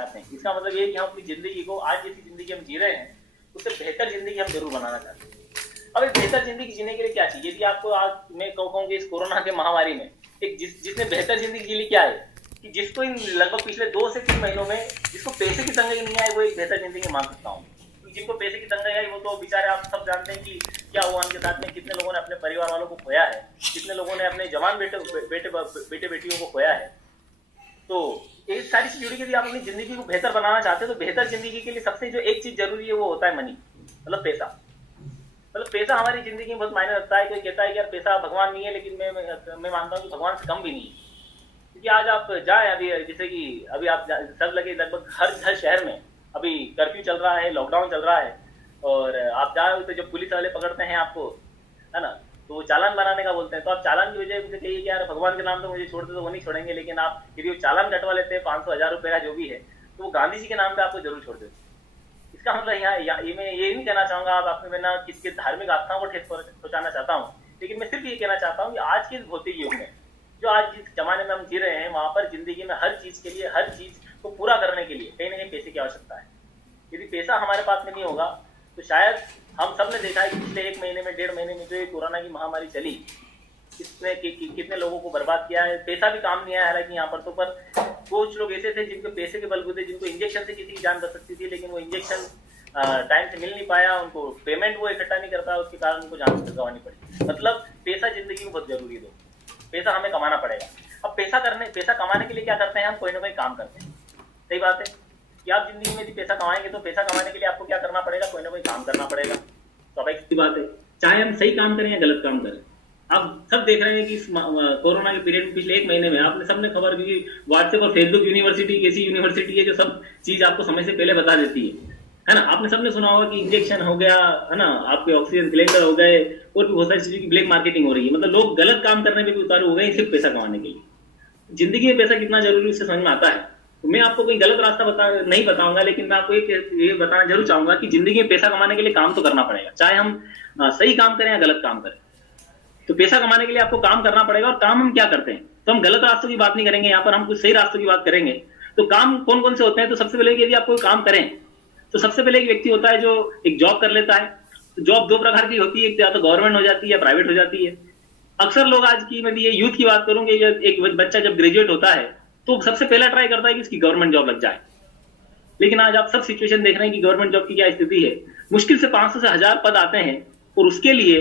चाहते हैं। इसका मतलब ये है कि हम अपनी जिंदगी को, आज जैसी जिंदगी हम जी रहे हैं उससे बेहतर जिंदगी हम जरूर बनाना चाहते हैं। अब एक बेहतर जिंदगी जीने के लिए क्या चाहिए? यदि आपको आज मैं कहूँगी इस कोरोना के महामारी में एक जिसने बेहतर जिंदगी जी ली, क्या है कि जिसको इन लगभग पिछले 2 से 3 महीनों में जिसको पैसे की तंगी नहीं आई, वो एक बेहतर जिंदगी मान सकता हूँ। जिनको पैसे की तंगी आई वो तो बेचारे, आप सब जानते हैं कि क्या हुआ उनके साथ में, कितने लोगों ने अपने परिवार वालों को खोया है, कितने लोगों ने अपने जवान बेटे बेटियों को खोया है। तो ये सारी चीजों के लिए आप अपनी जिंदगी को बेहतर बनाना चाहते हो तो बेहतर जिंदगी के लिए सबसे जो एक चीज जरूरी है वो होता है मनी, मतलब पैसा। मतलब पैसा हमारी जिंदगी में बहुत मायने रखता है। कोई कहता है कि यार पैसा भगवान नहीं है, लेकिन मैं मानता हूँ कि भगवान से कम भी नहीं है। क्योंकि आज आप जाए, अभी जैसे कि अभी आप सब लगे लगभग हर शहर में अभी कर्फ्यू चल रहा है, लॉकडाउन चल रहा है, और आप जाए तो जब पुलिस वाले पकड़ते हैं आपको, है ना, तो वो चालान बनाने का बोलते हैं। तो आप चालान की वजह उनसे कहिए कि यार भगवान के नाम तो मुझे छोड़ दे, तो वो नहीं छोड़ेंगे। लेकिन आप यदि वो चालान कटवा लेते हैं 500-1000 रुपये का जो भी है, तो वो गांधी जी के नाम पे आपको जरूर छोड़ देते। इसका मतलब यहाँ मैं ये नहीं कहना चाहूंगा आप अपने बिना किसके धार्मिक आस्थाओं को ठेस पहुंचाना चाहता हूँ, लेकिन मैं सिर्फ ये कहना चाहता हूँ कि आज के भौतिक युग में, जो आज जिस जमाने में हम जी रहे हैं, वहां पर जिंदगी में हर चीज के लिए, हर चीज को पूरा करने के लिए कहीं ना कहीं पैसे की आवश्यकता है। यदि पैसा हमारे पास में नहीं होगा तो शायद, हम सब ने देखा है कि पिछले 1 महीने में, 1.5 महीने में जो ये कोरोना की महामारी चली, इसने कितने लोगों को बर्बाद किया है। पैसा भी काम नहीं आया हालांकि यहाँ पर तो, पर कुछ लोग ऐसे थे जिनको पैसे के बलबूते, जिनको इंजेक्शन से किसी की जान बच सकती थी, लेकिन वो इंजेक्शन टाइम से मिल नहीं पाया, उनको पेमेंट वो इकट्ठा नहीं कर पाया, उसके कारण उनको जान गंवानी पड़ी। मतलब पैसा जिंदगी में बहुत जरूरी है। पैसा हमें कमाना पड़ेगा। अब पैसा कमाने के लिए क्या करते हैं हम? कोई ना कोई काम करते हैं। सही बात है कि आप जिंदगी में यदि पैसा कमाएंगे तो पैसा कमाने के लिए आपको क्या करना पड़ेगा? कोई ना कोई काम करना पड़ेगा। स्वाभाविक सी बात है, चाहे हम सही काम करें या गलत काम करें। आप सब देख रहे हैं कि इस कोरोना के पीरियड में पिछले 1 महीने में आपने सबने खबर की, व्हाट्सएप और फेसबुक यूनिवर्सिटी ऐसी यूनिवर्सिटी है जो सब चीज आपको समय से पहले बता देती है ना। आपने सबने सुना होगा कि इंजेक्शन हो गया, है ना, आपके ऑक्सीजन सिलेंडर हो गए, और भी बहुत सारी चीजों की ब्लैक मार्केटिंग हो रही है। मतलब लोग गलत काम करने में भी उतारू हो गए सिर्फ पैसा कमाने के लिए। जिंदगी में पैसा कितना जरूरी है उससे समझ में आता है। तो मैं आपको कोई गलत रास्ता नहीं बताऊंगा, लेकिन मैं आपको ये बताना जरूर चाहूंगा कि जिंदगी में पैसा कमाने के लिए काम तो करना पड़ेगा, चाहे हम सही काम करें या गलत काम करें। तो पैसा कमाने के लिए आपको काम करना पड़ेगा। और काम हम क्या करते हैं? तो हम गलत रास्तों की बात नहीं करेंगे, यहाँ पर हम कुछ सही रास्तों की बात करेंगे। तो काम कौन कौन से होते हैं? तो सबसे पहले यदि आप कोई काम करें तो सबसे पहले एक व्यक्ति होता है जो एक जॉब कर लेता है। तो जॉब 2 प्रकार की होती है, या तो गवर्नमेंट हो जाती है या प्राइवेट हो जाती है। अक्सर लोग आज की, मैं ये यूथ की बात करूंगी, एक बच्चा जब ग्रेजुएट होता है तो सबसे पहला ट्राई करता है कि उसकी गवर्नमेंट जॉब लग जाए। लेकिन आज आप सब सिचुएशन देख रहे हैं कि गवर्नमेंट जॉब की क्या स्थिति है। मुश्किल से 500 से 1000 पद आते हैं, और उसके लिए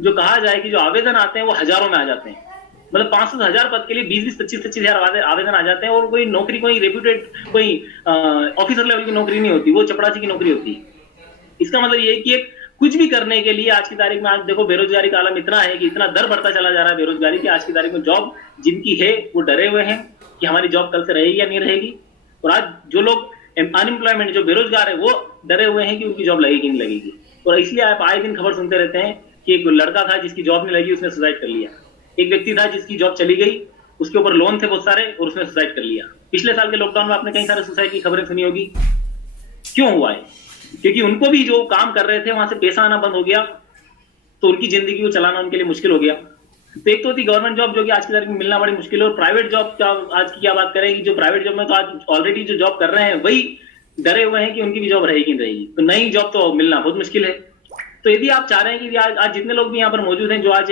जो कहा जाए कि जो आवेदन आते हैं वो हजारों में आ जाते हैं। मतलब 500 से 1000 पद के लिए 20-20, 25-25 हजार आवेदन आ जाते हैं। और कोई नौकरी, कोई रेप्यूटेड, कोई ऑफिसर लेवल की नौकरी नहीं होती, वो चपरासी की नौकरी होती है। इसका मतलब ये है कि एक कुछ भी करने के लिए आज की तारीख में, आज देखो बेरोजगारी का आलम इतना है कि इतना दर बढ़ता चला जा रहा है बेरोजगारी की। आज की तारीख में जॉब जिनकी है वो डरे हुए हैं कि हमारी जॉब कल से रहेगी या नहीं रहेगी। और आज जो लोग अनएम्प्लॉयमेंट, जो बेरोजगार है, वो डरे हुए हैं कि उनकी जॉब लगेगी नहीं लगेगी। और इसलिए आप आए दिन खबर सुनते रहते हैं कि एक लड़का था जिसकी जॉब नहीं लगी, उसने सुसाइड कर लिया। एक व्यक्ति था जिसकी जॉब चली गई, उसके ऊपर लोन थे बहुत सारे, और उसने सुसाइड कर लिया। पिछले साल के लॉकडाउन में आपने कई सारे सुसाइड की खबरें सुनी होगी। क्यों हुआ है? क्योंकि उनको भी जो काम कर रहे थे वहां से पैसा आना बंद हो गया, तो उनकी जिंदगी को चलाना उनके लिए मुश्किल हो गया। तो एक तो होती गवर्नमेंट जॉब, जो कि आज की तारीख में मिलना बड़ी मुश्किल है। और प्राइवेट जॉब का आज की क्या बात करें कि जो प्राइवेट जॉब में तो आज ऑलरेडी जो जॉब कर रहे हैं वही डरे हुए हैं कि उनकी भी जॉब रहेगी नहीं रहेगी। तो नई जॉब तो मिलना बहुत मुश्किल है। तो यदि आप चाह रहे हैं कि आज जितने लोग भी यहाँ पर मौजूद हैं, जो आज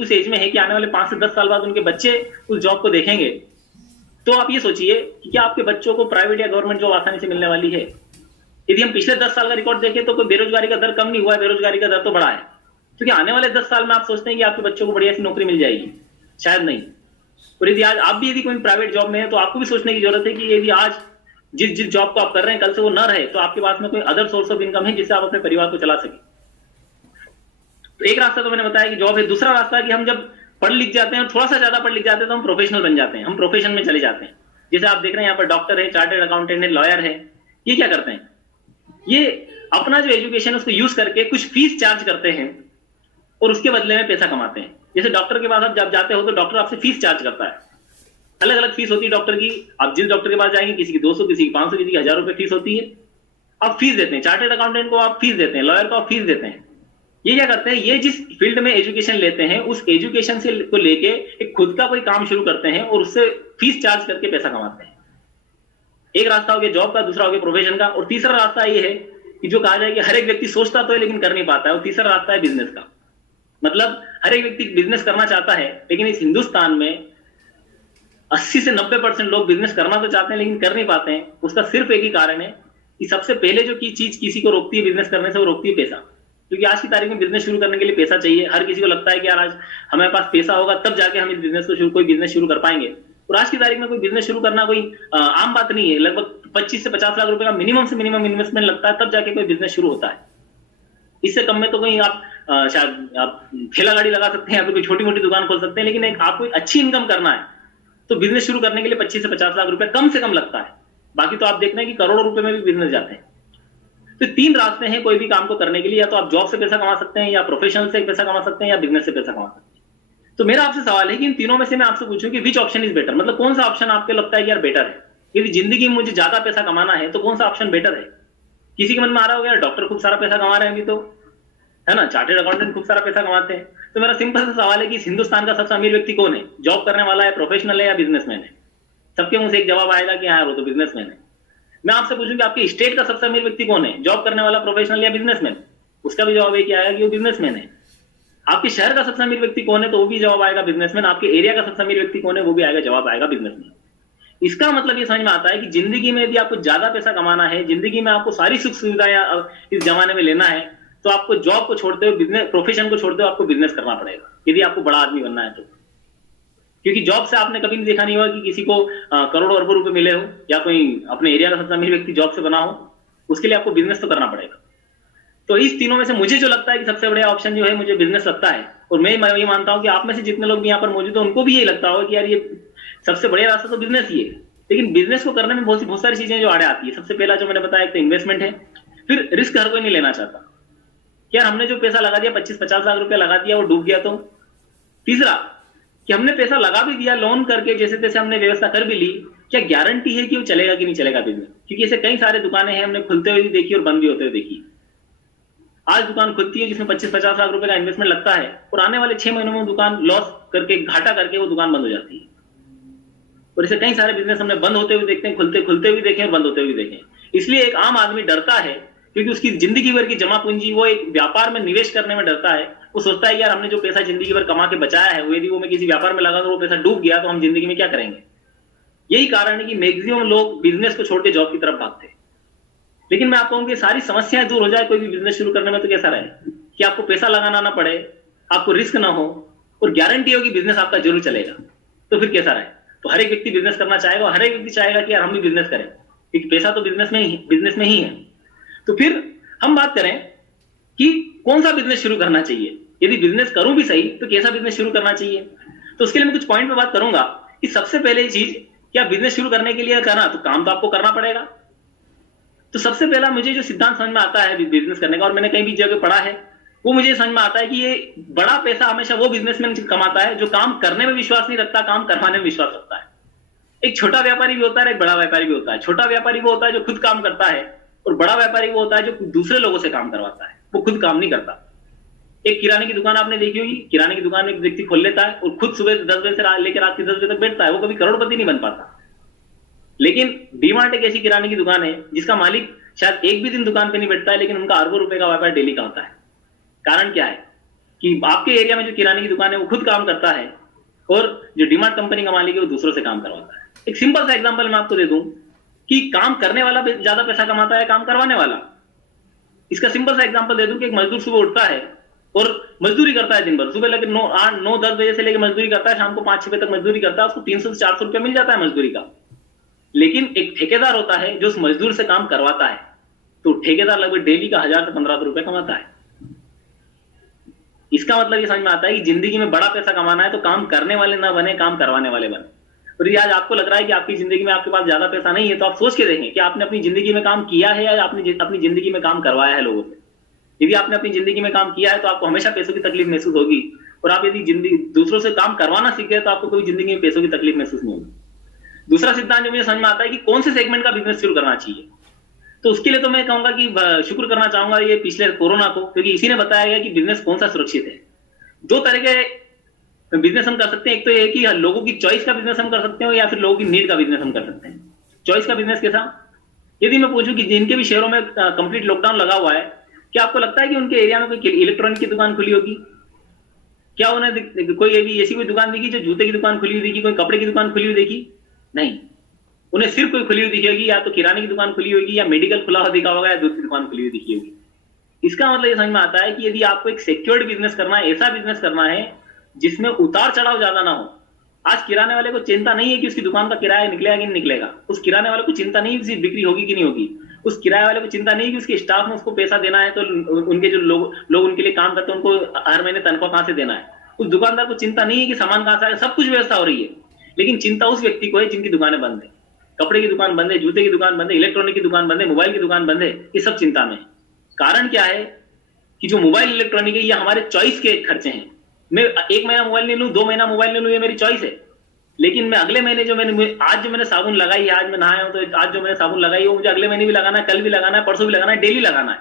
उस एज में है कि आने वाले 5 से 10 साल बाद उनके बच्चे उस जॉब को देखेंगे, तो आप ये सोचिए कि क्या आपके बच्चों को प्राइवेट या गवर्नमेंट जॉब आसानी से मिलने वाली है? यदि हम पिछले 10 साल का रिकॉर्ड देखें तो कोई बेरोजगारी का दर कम नहीं हुआ है, बेरोजगारी का दर तो बढ़ा है। तो क्या आने वाले 10 साल में आप सोचते हैं कि आपके बच्चों को बढ़िया सी नौकरी मिल जाएगी? शायद नहीं। और यदि आज आप भी यदि कोई प्राइवेट जॉब में है तो आपको भी सोचने की जरूरत है कि यदि आज जिस जॉब को आप कर रहे हैं कल से वो न रहे, तो आपके पास में कोई अदर सोर्स ऑफ इनकम है जिससे आप अपने परिवार को चला सके। तो एक रास्ता तो मैंने बताया कि जॉब है। दूसरा रास्ता है कि हम जब पढ़ लिख जाते हैं, थोड़ा सा ज्यादा पढ़ लिख जाते हैं, तो हम प्रोफेशनल बन जाते हैं, हम प्रोफेशन में चले जाते हैं। जैसे आप देख रहे हैं यहाँ पर डॉक्टर है, चार्टर्ड अकाउंटेंट है, लॉयर है। ये क्या करते हैं? ये अपना जो एजुकेशन है उसको यूज करके कुछ फीस चार्ज करते हैं और उसके बदले में पैसा कमाते हैं। जैसे डॉक्टर के पास आप जब जाते हो तो डॉक्टर आपसे फीस चार्ज करता है। अलग अलग फीस होती है डॉक्टर की। आप जिस डॉक्टर के पास जाएंगे, किसी की 200, किसी की 500, किसी की 1000 रुपए फीस होती है। आप फीस देते हैं। चार्टर्ड अकाउंटेंट को आप फीस देते हैं, लॉयर को आप फीस देते हैं। ये क्या करते हैं? ये जिस फील्ड में एजुकेशन लेते हैं उस एजुकेशन से को लेके एक खुद का कोई काम शुरू करते हैं और उससे फीस चार्ज करके पैसा कमाते हैं। एक रास्ता हो गया जॉब का, दूसरा हो गया प्रोफेशन का, और तीसरा रास्ता ये है कि जो कहा जाए कि हर एक व्यक्ति सोचता तो है लेकिन कर नहीं पाता है, और तीसरा रास्ता है बिजनेस का। मतलब हर एक व्यक्ति बिजनेस करना चाहता है, लेकिन इस हिंदुस्तान में 80 से 90% लोग बिजनेस करना तो चाहते हैं लेकिन कर नहीं पाते हैं। उसका सिर्फ एक ही कारण है कि सबसे पहले जो की चीज किसी को रोकती है बिजनेस करने से, वो रोकती है पैसा। क्योंकि आज की तारीख में बिजनेस शुरू करने के लिए पैसा चाहिए। हर किसी को लगता है कि यार आज हमारे पास पैसा होगा तब जाके हम इस बिजनेस को कोई बिजनेस शुरू कर पाएंगे। और आज की तारीख में कोई बिजनेस शुरू करना कोई आम बात नहीं है। लगभग 25 से 50 लाख रुपए का मिनिमम से मिनिमम इन्वेस्टमेंट लगता है, तब जाके कोई बिजनेस शुरू होता है। इससे कम में तो कहीं आप शायद आप ठेला गाड़ी लगा सकते हैं या फिर कोई छोटी मोटी दुकान खोल सकते हैं, लेकिन एक आपको अच्छी इनकम करना है तो बिजनेस शुरू करने के लिए 25 से 50 लाख रुपए कम से कम लगता है। बाकी तो आप देख रहे हैं कि करोड़ों रुपए में भी बिजनेस जाते हैं। तो 3 रास्ते हैं कोई भी काम को करने के लिए, या तो आप जॉब से पैसा कमा सकते हैं, या प्रोफेशन से पैसा कमा सकते हैं, या बिजनेस से पैसा कमा सकते हैं। तो मेरा आपसे सवाल है कि इन तीनों में से मैं आपसे पूछूं कि विच ऑप्शन इज बेटर, मतलब कौन सा ऑप्शन आपको लगता है कि यार बेटर है। यदि जिंदगी में मुझे ज्यादा पैसा कमाना है तो कौन सा ऑप्शन बेटर है। किसी के मन में आ रहा होगा यार डॉक्टर खूब सारा पैसा कमा रहे हैं अभी तो, है ना, चार्टेड अकाउंटेंट खूब सारा पैसा कमाते हैं। तो मेरा सिंपल सा सवाल है कि इस हिंदुस्तान का सबसे अमीर व्यक्ति कौन है, जॉब करने वाला है, प्रोफेशनल है, या बिजनेसमैन है। सबके मुंह से एक जवाब आएगा कि हाँ वो तो बिजनेसमैन है। मैं आपसे पूछूं कि आपके स्टेट का सबसे अमीर व्यक्ति कौन है, जॉब करने वाला, प्रोफेशनल, या बिजनेसमैन। उसका भी जवाब एक आएगा कि वो बिजनेसमैन है। आपके शहर का सबसे अमीर व्यक्ति कौन है, तो वो भी जवाब आएगा बिजनेसमैन। आपके एरिया का सबसे अमीर व्यक्ति कौन है, वो भी आएगा, जवाब आएगा बिजनेसमैन। इसका मतलब ये समझ में आता है कि जिंदगी में यदि आपको ज्यादा पैसा कमाना है, जिंदगी में आपको सारी सुख सुविधाएं इस जमाने में लेना है, तो आपको जॉब को छोड़ते हुए बिजनेस, प्रोफेशन को छोड़ते हुए आपको बिजनेस करना पड़ेगा, यदि आपको बड़ा आदमी बनना है तो। क्योंकि जॉब से आपने कभी नहीं देखा नहीं हुआ कि किसी को करोड़ों अरबों रुपए मिले हो, या कोई अपने एरिया का सबसे अमीर व्यक्ति जॉब से बना हो। उसके लिए आपको बिजनेस तो करना पड़ेगा। तो इस तीनों में से मुझे जो लगता है कि सबसे बढ़िया ऑप्शन जो है, मुझे बिजनेस लगता है। और मैं ये मानता हूं कि आप में से जितने लोग भी यहाँ पर मौजूद हैं उनको भी यही लगता होगा कि यार ये सबसे बढ़िया रास्ता तो बिजनेस ही है। लेकिन बिजनेस को करने में बहुत सारी चीजें जो आड़े आती है। सबसे पहला जो मैंने बताया, एक तो इन्वेस्टमेंट है, फिर रिस्क हर कोई नहीं लेना चाहता। यार हमने जो पैसा लगा दिया, 25-50 लाख रुपया लगा दिया, वो डूब गया तो। तीसरा कि हमने पैसा लगा भी दिया लोन करके, जैसे तैसे हमने व्यवस्था कर भी ली, क्या गारंटी है कि वो चलेगा कि नहीं चलेगा बिजनेस। क्योंकि ऐसे कई सारे दुकानें हैं हमने खुलते हुए भी देखी और बंद भी होते हुए देखी। आज दुकान खुलती है जिसमें 25-50 लाख रुपए का इन्वेस्टमेंट लगता है, और आने वाले 6 महीनों में दुकान लॉस करके, घाटा करके वो दुकान बंद हो जाती है। और ऐसे कई सारे बिजनेस हमने बंद होते हुए देखते हैं, खुलते हुए देखे और बंद होते हुए देखे। इसलिए एक आम आदमी डरता है, क्योंकि उसकी जिंदगी भर की जमा पूंजी वो एक व्यापार में निवेश करने में डरता है। वो सोचता है यार हमने जो पैसा जिंदगी भर कमा के बचाया है, यदि वो मैं किसी व्यापार में लगा तो वो पैसा डूब गया तो हम जिंदगी में क्या करेंगे। यही कारण है कि मैक्सिमम लोग बिजनेस को छोड़ के जॉब की तरफ भागते हैं। लेकिन मैं आपको कहूंगी सारी समस्याएं दूर हो जाए कोई भी बिजनेस शुरू करने में, तो कैसा रहे कि आपको पैसा लगाना ना पड़े, आपको रिस्क ना हो, और गारंटी हो कि बिजनेस आपका जरूर चलेगा। तो फिर कैसा रहे। तो हर एक व्यक्ति बिजनेस करना चाहेगा, और हर एक व्यक्ति चाहेगा कि यार हम भी बिजनेस करें, क्योंकि पैसा तो बिजनेस में ही है। तो फिर हम बात करें कि कौन सा बिजनेस शुरू करना चाहिए। यदि बिजनेस करूं भी सही तो कैसा बिजनेस शुरू करना चाहिए। तो उसके लिए मैं कुछ पॉइंट पे बात करूंगा कि सबसे पहले चीज, क्या बिजनेस शुरू करने के लिए करना, तो काम तो आपको करना पड़ेगा। तो सबसे पहला मुझे जो सिद्धांत समझ में आता है बिजनेस करने का, और मैंने कहीं भी जगह पढ़ा है, वो मुझे समझ में आता है कि ये बड़ा पैसा हमेशा वो बिजनेसमैन कमाता है जो काम करने में विश्वास नहीं रखता, काम करवाने में विश्वास रखता है। एक छोटा व्यापारी भी होता है, एक बड़ा व्यापारी भी होता है। छोटा व्यापारी वो होता है जो खुद काम करता है, और बड़ा व्यापारी वो होता है जो दूसरे लोगों से काम करवाता है, वो खुद काम नहीं करता। एक किराने की दुकान आपने देखी होगी, किराने की दुकान एक व्यक्ति खोल लेता है और खुद सुबह 10 बजे से लेकर रात के 10 बजे तक बैठता है, वो कभी करोड़पति नहीं बन पाता। लेकिन डीमार्ट एक ऐसी किराने की दुकान है जिसका मालिक शायद एक भी दिन दुकान पे नहीं बैठता है, लेकिन उनका अरबों रुपए का व्यापार डेली का होता है। कारण क्या है कि आपके एरिया में जो किराने की दुकान है वो खुद काम करता है, और जो डीमार्ट कंपनी का मालिक है वो दूसरों से काम करवाता है। एक सिंपल सा एग्जांपल मैं आपको दे दूं कि काम करने वाला ज्यादा पैसा कमाता है, काम करवाने वाला। इसका सिंपल सा एग्जांपल दे दूं कि एक मजदूर सुबह उठता है और मजदूरी करता है दिन भर, सुबह लेकर 9-10 बजे से लेकर मजदूरी करता है, शाम को 5-6 बजे तक मजदूरी करता है, उसको 300 से 400 रुपया मिल जाता है मजदूरी का। लेकिन एक ठेकेदार होता है जो उस मजदूर से काम करवाता है, तो ठेकेदार लगभग डेली का 1000 से 1500 रुपए कमाता है। इसका मतलब ये समझ में आता है कि जिंदगी में बड़ा पैसा कमाना है तो काम करने वाले ना बने, काम करवाने वाले बने। और ये आज आपको लग रहा है कि आपकी जिंदगी में आपके पास ज्यादा पैसा नहीं है, तो आप सोच के देखें कि आपने अपनी जिंदगी में काम किया है या आपने अपनी जिंदगी में काम करवाया है लोगों से। यदि आपने अपनी जिंदगी में काम किया है तो आपको हमेशा पैसों की तकलीफ महसूस होगी, और आप यदि जिंदगी दूसरों से काम करवाना सीख गए तो आपको कोई जिंदगी में पैसों की तकलीफ महसूस नहीं होगी। दूसरा सिद्धांत जो मुझे समझ में आता है कि कौन से सेगमेंट का बिजनेस शुरू करना चाहिए, तो उसके लिए तो मैं कहूंगा कि शुक्र करना चाहूंगा ये पिछले कोरोना को, क्योंकि इसी ने बताया गया कि बिजनेस कौन सा सुरक्षित है। 2 तरह के बिजनेस हम कर सकते हैं। एक तो ये कि लोगों की चॉइस का बिजनेस हम कर सकते हैं, या फिर लोगों की नीड का बिजनेस हम कर सकते हैं। चॉइस का बिजनेस कैसा? यदि मैं पूछूं कि जिनके भी शहरों में कंप्लीट लॉकडाउन लगा हुआ है, क्या आपको लगता है कि उनके एरिया में कोई इलेक्ट्रॉनिक की दुकान खुली होगी? क्या उन्हें कोई ऐसी कोई दुकान दिखी जो जूते की दुकान खुली हुई दिखी, कोई कपड़े की दुकान खुली हुई देखी? नहीं। उन्हें सिर्फ कोई खुली हुई दिखेगी, या तो किराने की दुकान खुली होगी, या मेडिकल खुला हुआ दिखा होगा, या दूध की दुकान खुली हुई दिखी होगी। इसका मतलब ये समझ में आता है कि यदि आपको एक सिक्योर्ड बिजनेस करना है, ऐसा बिजनेस करना है जिसमें उतार चढ़ाव ज्यादा ना हो। आज किराने वाले को चिंता नहीं है कि उसकी दुकान का किराया निकलेगा कि नहीं निकलेगा, उस किराने वाले को चिंता नहीं है कि बिक्री होगी कि नहीं होगी, उस किराए वाले को चिंता नहीं है कि उसके स्टाफ में उसको पैसा देना है, तो उनके जो लोग उनके लिए काम करते हैं उनको हर महीने तनख्वाह कहां से देना है। उस दुकानदार को चिंता नहीं है कि सामान कहां से आएगा, सब कुछ व्यवस्था हो रही है। लेकिन चिंता उस व्यक्ति को है जिनकी दुकानें बंद है, कपड़े की दुकान बंद है, जूते की दुकान बंद है, इलेक्ट्रॉनिक की दुकान बंद है, मोबाइल की दुकान बंद है। ये सब चिंता में। कारण क्या है कि जो मोबाइल इलेक्ट्रॉनिक है ये हमारे चॉइस के खर्चे हैं। मैं 1 महीना मोबाइल नहीं लूं, 2 महीना मोबाइल नहीं लूं, ये मेरी चॉइस है। लेकिन मैं अगले महीने आज जो मैंने साबुन लगाई है, आज मैं नहाया हूं तो आज जो मैंने साबुन लगाई है वो मुझे अगले महीने भी लगाना है, कल भी लगाना है, परसों भी लगाना है, डेली लगाना है।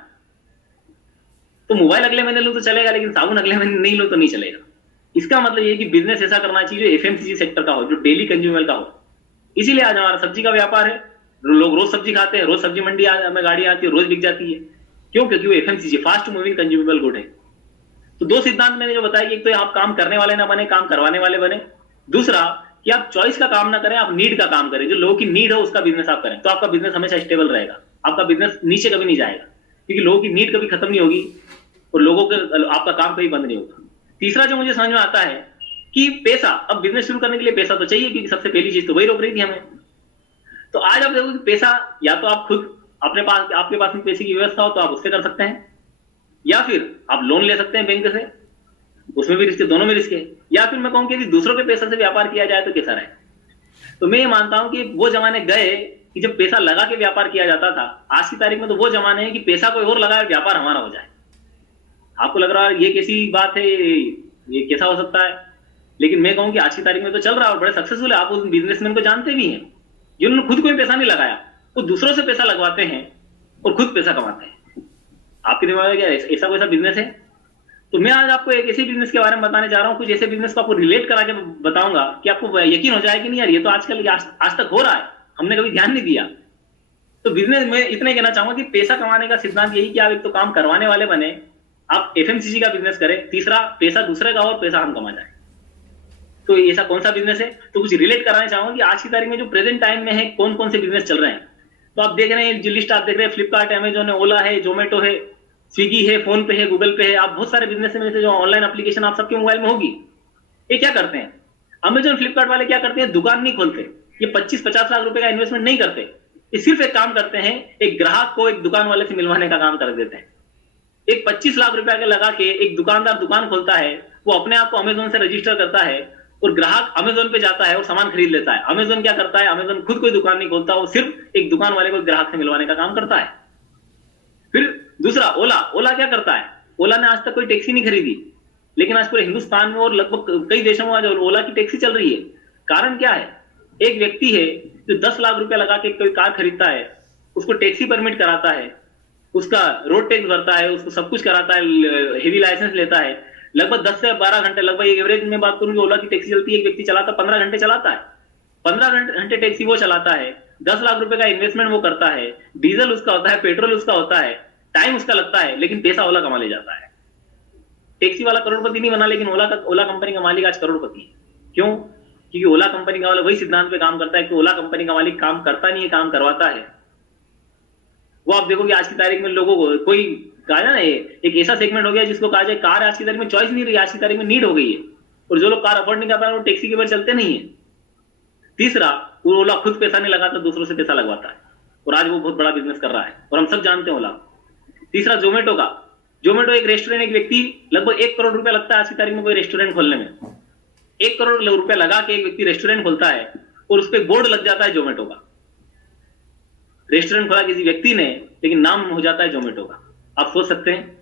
तो मोबाइल अगले महीने लूं तो चलेगा, लेकिन साबुन अगले महीने नहीं लूं तो नहीं चलेगा। इसका मतलब ये कि बिजनेस ऐसा करना चाहिए जो एफएमसीजी सेक्टर का हो, जो डेली कंज्यूमर का हो। इसीलिए आज हमारा सब्जी का व्यापार है, लोग रोज सब्जी खाते हैं, रोज सब्जी मंडी में गाड़ी आती है, रोज बिक जाती है। क्यों? क्योंकि वो FMCG, fast moving consumable good है। तो 2 सिद्धांत मैंने जो बताया कि एक तो आप काम करने वाले ना बने, काम करवाने वाले बने। दूसरा कि आप चॉइस का काम ना करें, आप नीड का काम करें, जो लोगों की नीड हो उसका बिजनेस आप करें, तो आपका बिजनेस हमेशा स्टेबल रहेगा, आपका बिजनेस नीचे कभी नहीं जाएगा, क्योंकि लोगों की नीड कभी खत्म नहीं होगी और लोगों के आपका काम कभी बंद नहीं होगा। तीसरा जो मुझे समझ में आता है कि पैसा, अब बिजनेस शुरू करने के लिए पैसा तो चाहिए, क्योंकि सबसे पहली चीज तो वही रोक रही थी हमें। तो आज आप देखो कि पैसा, या तो आप खुद अपने पास, आपके पास में पैसे की व्यवस्था हो तो आप उससे कर सकते हैं, या फिर आप लोन ले सकते हैं बैंक से, उसमें भी रिस्क है, दोनों में रिस्क है। या फिर मैं कहूं कि यदि दूसरों के पैसे से व्यापार किया जाए तो कैसा रहे। तो मैं ये मानता हूं कि वो जमाने गए कि जब पैसा लगा के व्यापार किया जाता था। आज की तारीख में तो वो जमाने हैं कि पैसा कोई और लगाए, व्यापार हमारा हो जाए। आपको लग रहा है ये कैसी बात है, ये कैसा हो सकता है, लेकिन मैं कहूं कि आज की तारीख में तो चल रहा है और बड़े सक्सेसफुल है। आप उस बिजनेसमैन को जानते भी हैं जिन्होंने खुद कोई पैसा नहीं लगाया, वो दूसरों से पैसा लगवाते हैं और खुद पैसा कमाते हैं। आपके दिमाग में क्या ऐसा कोई सा बिजनेस है? तो मैं आज आपको एक ऐसे बिजनेस के बारे में बताने जा रहा हूं, कुछ ऐसे बिजनेस को आपको रिलेट करा के बताऊंगा कि आपको यकीन हो जाए कि नहीं यार ये तो आजकल आज तक हो रहा है, हमने कभी ध्यान नहीं दिया। तो बिजनेस में इतना कहना चाहूंगा कि पैसा कमाने का सिद्धांत यही कि आप एक तो काम करवाने वाले बने, आप एफएमसीजी का बिजनेस करें। तीसरा, पैसा दूसरे का और पैसा हम कमा जाए। तो ऐसा कौन सा बिजनेस है? तो कुछ रिलेट कराना चाहूंगा कि आज की तारीख में जो प्रेजेंट टाइम में है कौन कौन से बिजनेस चल रहे हैं। तो आप देख रहे हैं, जो लिस्ट आप देख रहे हैं, फ्लिपकार्ट, अमेजॉन है, ओला है, जोमेटो है, स्विगी है, फोन पे है, गूगल पे है। आप बहुत सारे बिजनेस में से जो ऑनलाइन एप्लीकेशन आप सबके मोबाइल में होगी, ये क्या करते हैं? अमेजॉन, फ्लिपकार्ट वाले क्या करते हैं? दुकान नहीं खोलते, ये 25-50 लाख रुपए का इन्वेस्टमेंट नहीं करते। ये सिर्फ एक काम करते हैं, एक ग्राहक को एक दुकान वाले से मिलवाने का काम कर देते हैं। एक 25 लाख रुपया के लगा के एक दुकानदार दुकान खोलता है, वो अपने आप को अमेजॉन से रजिस्टर करता है और ग्राहक अमेजॉन पे जाता है और सामान खरीद लेता है। अमेजॉन क्या करता है? अमेजॉन खुद कोई दुकान नहीं खोलता, वो सिर्फ एक दुकान वाले को ग्राहक से मिलवाने का काम करता है। फिर दूसरा, ओला। ओला क्या करता है? ओला ने आज तक कोई टैक्सी नहीं खरीदी, लेकिन आज पूरे हिंदुस्तान में और लगभग कई देशों में आज ओला की टैक्सी चल रही है। कारण क्या है? एक व्यक्ति है जो 10 लाख रुपया लगा के कोई कार खरीदता है, उसको टैक्सी परमिट कराता है, उसका रोड टैक्स भरता है, उसको सब कुछ कराता है, हेवी लाइसेंस लेता है, लगभग 10 से 12 घंटे, लगभग एक एवरेज में बात करूं, ओला की टैक्सी चलती है, एक व्यक्ति चलाता 15 घंटे चलाता है। 15 घंटे टैक्सी वो चलाता है, 10 लाख रुपए का इन्वेस्टमेंट वो करता है, डीजल उसका होता है, पेट्रोल उसका होता है, टाइम उसका लगता है, लेकिन पैसा ओला कमा ले जाता है। टैक्सी वाला करोड़पति नहीं बना, लेकिन ओला कंपनी का मालिक आज करोड़पति है। क्यों? क्योंकि ओला कंपनी का वाला वही सिद्धांत पे काम करता है कि ओला कंपनी का मालिक काम करता नहीं है, काम करवाता है। वो आप देखोगे आज की तारीख में लोगों को, कोई कहा ना, एक ऐसा सेगमेंट हो गया जिसको कहा जाए कार आज की तारीख में चॉइस नहीं रही, आज की तारीख में नीड हो गई है, और जो लोग कार अफोर्ड नहीं कर पा रहे वो टैक्सी के ऊपर चलते नहीं है। तीसरा, वो ओला खुद पैसा नहीं लगाता, दूसरों से पैसा लगवाता है, और आज वो बहुत बड़ा बिजनेस कर रहा है और हम सब जानते हैं ओला। तीसरा, जोमेटो का। जोमेटो एक रेस्टोरेंट, एक व्यक्ति लगभग 1 करोड़ रुपया लगता है आज की तारीख में कोई रेस्टोरेंट खोलने में। 1 करोड़ रुपया लगा के एक व्यक्ति रेस्टोरेंट खोलता है और उस पर बोर्ड लग जाता है जोमेटो का। रेस्टोरेंट खोला किसी व्यक्ति ने, लेकिन नाम हो जाता है जोमेटो का। आप सोच सकते हैं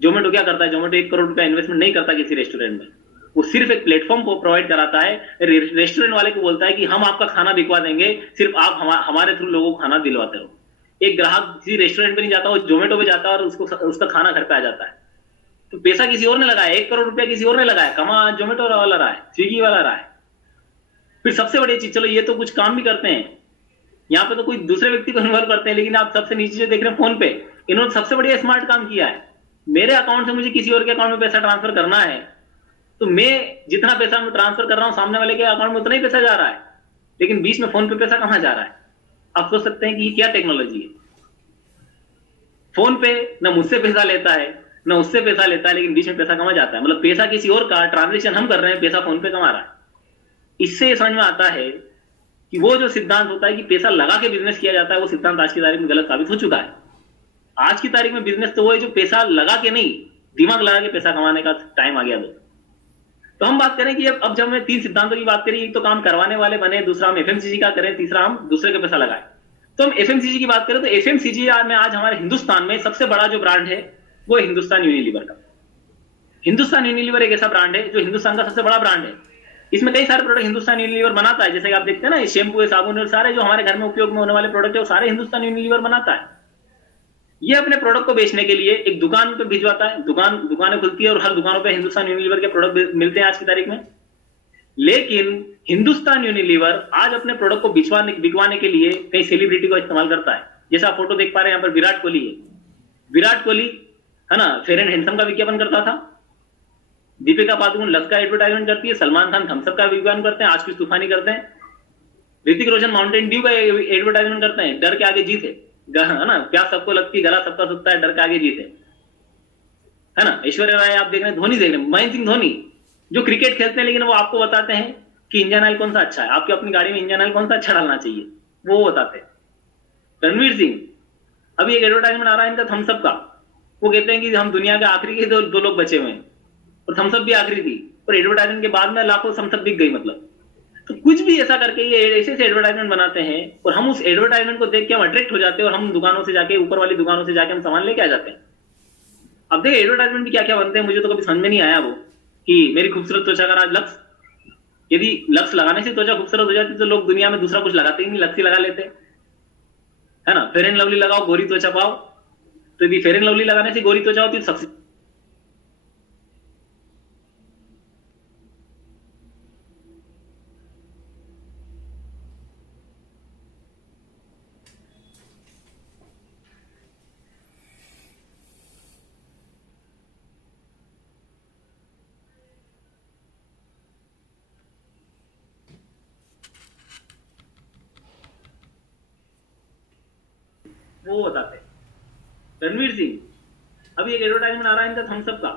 जोमेटो क्या करता है? जोमेटो 1 करोड़ रुपया इन्वेस्टमेंट नहीं करता किसी रेस्टोरेंट में, वो सिर्फ एक प्लेटफॉर्म को प्रोवाइड कराता है। रेस्टोरेंट वाले को बोलता है कि हम आपका खाना बिकवा देंगे, सिर्फ आप हमारे थ्रू लोगों को खाना दिलवाते रहो। एक ग्राहक किसी रेस्टोरेंट पे नहीं जाता, वो जोमेटो पे जाता है और उसका खाना घर पे आ जाता है। तो पैसा किसी और ने लगाया, 1 करोड़ रुपया किसी और ने लगाया, कमा जोमेटो वाला रहा है, स्विगी वाला रहा है। फिर सबसे बड़ी चीज, चलो ये तो कुछ काम भी करते हैं, यहाँ पे तो कोई दूसरे व्यक्ति को इन्वॉल्व करते हैं, लेकिन आप सबसे नीचे जो देख रहे हैं फोन पे, इन्होंने सबसे बढ़िया स्मार्ट काम किया है। मेरे अकाउंट से मुझे किसी और के अकाउंट में पैसा ट्रांसफर करना है, तो मैं जितना पैसा मैं ट्रांसफर कर रहा हूं सामने वाले के अकाउंट में उतना ही पैसा जा रहा है, लेकिन बीच में फोन पे पैसा कहां जा रहा है? आप सोच सकते हैं कि ये क्या टेक्नोलॉजी है। फोन पे ना मुझसे पैसा लेता है ना उससे पैसा लेता है, लेकिन बीच में पैसा कहाँ जाता है? मतलब पैसा किसी और का, ट्रांजेक्शन हम कर रहे हैं, पैसा फोन पे कमा रहा है। इससे ये समझ में आता है कि वो जो सिद्धांत होता है कि पैसा लगा के बिजनेस किया जाता है, वो सिद्धांत आज की तारीख में गलत साबित हो चुका है। आज की तारीख में बिजनेस तो वो है जो पैसा लगा के नहीं, दिमाग लगा के पैसा कमाने का टाइम आ गया। तो हम बात करें कि अब जब मैं 3 सिद्धांतों की बात करें, एक तो काम करवाने वाले बने, दूसरा हम एफएमसीजी का करें, तीसरा हम दूसरे का पैसा लगाए। तो हम एफएमसीजी की बात करें तो एफएमसीजी में आज हमारे हिंदुस्तान में सबसे बड़ा जो ब्रांड है वो हिंदुस्तान यूनिलीवर का। हिंदुस्तान यूनिलीवर एक ऐसा ब्रांड है जो हिंदुस्तान का सबसे बड़ा ब्रांड है। इसमें कई सारे प्रोडक्ट हिंदुस्तान यूनिलीवर बनाता है, जैसे कि आप देखते हैं ना, ये शैम्पू है, साबुन है, सारे जो हमारे घर में उपयोग में होने वाले प्रोडक्ट है वो सारे हिंदुस्तान यूनिलीवर बनाता है। ये अपने प्रोडक्ट को बेचने के लिए एक दुकान पे भिजवाता है, दुकानें खुलती है और हर दुकानों पे हिंदुस्तान यूनिलीवर के प्रोडक्ट मिलते हैं आज की तारीख में। लेकिन हिंदुस्तान यूनिलीवर आज अपने प्रोडक्ट को बिकवाने के लिए कई सेलिब्रिटी को इस्तेमाल करता है। जैसे आप फोटो देख पा रहे हैं, यहाँ पर विराट कोहली है। विराट कोहली है ना, फेयर एंड हैंडसम का विज्ञापन करता था। दीपिका पादुकोण लक्स का एडवर्टाइजमेंट करती है। सलमान खान थम्स अप का विज्ञापन करते हैं, आज की तूफानी करते हैं। ऋतिक रोशन माउंटेन ड्यू का एडवर्टाइजमेंट करते हैं, डर के आगे जीत है ना, प्यास सबको लगती है, गला सबका सूखता है, डर के आगे जीत है ना। ऐश्वर्या राय आप देख रहे हैं, धोनी देख रहे हैं, महेंद्र सिंह धोनी जो क्रिकेट खेलते हैं, लेकिन वो आपको बताते हैं कि इंजन ऑयल कौन सा अच्छा है, आपकी अपनी गाड़ी में इंजन ऑयल कौन सा अच्छा डालना चाहिए, वो बताते हैं। रणवीर सिंह, अभी एक एडवर्टाइजमेंट आ रहा है इनका थम्स अप का, वो कहते हैं कि हम दुनिया के आखिरी के दो लोग बचे हुए हैं, और थम्स अप भी आखिरी थी, और एडवर्टाइजमेंट के बाद में लाखों थम्स अप बिक गई। मतलब तो कुछ भी ऐसा करके ये ऐसे एडवर्टाइजमेंट बनाते हैं, और हम उस एडवर्टाइजमेंट को देख के हम अट्रैक्ट हो जाते हैं, और हम दुकानों से जाके, ऊपर वाली दुकानों से जाके हम सामान लेके आ जाते हैं। अब देखिए एडवर्टाइजमेंट भी क्या क्या बनते हैं, मुझे तो कभी समझ में नहीं आया वो, कि मेरी खूबसूरत त्वचा का राज लक्स। यदि लक्स लगाने से त्वचा खूबसूरत हो जाती तो लोग दुनिया में दूसरा कुछ लगाते ही नहीं, लक्स ही लगा लेते, है ना। फेयर एंड लवली लगाओ, गोरी त्वचा पाओ। तो यदि फेयर एंड लवली लगाने से गोरी त्वचा होती तो सबसे वो बताते हैं। रणवीर सिंह, अभी एक एडवर्टाइजमेंट आ रहा है इनका थम्स अप का,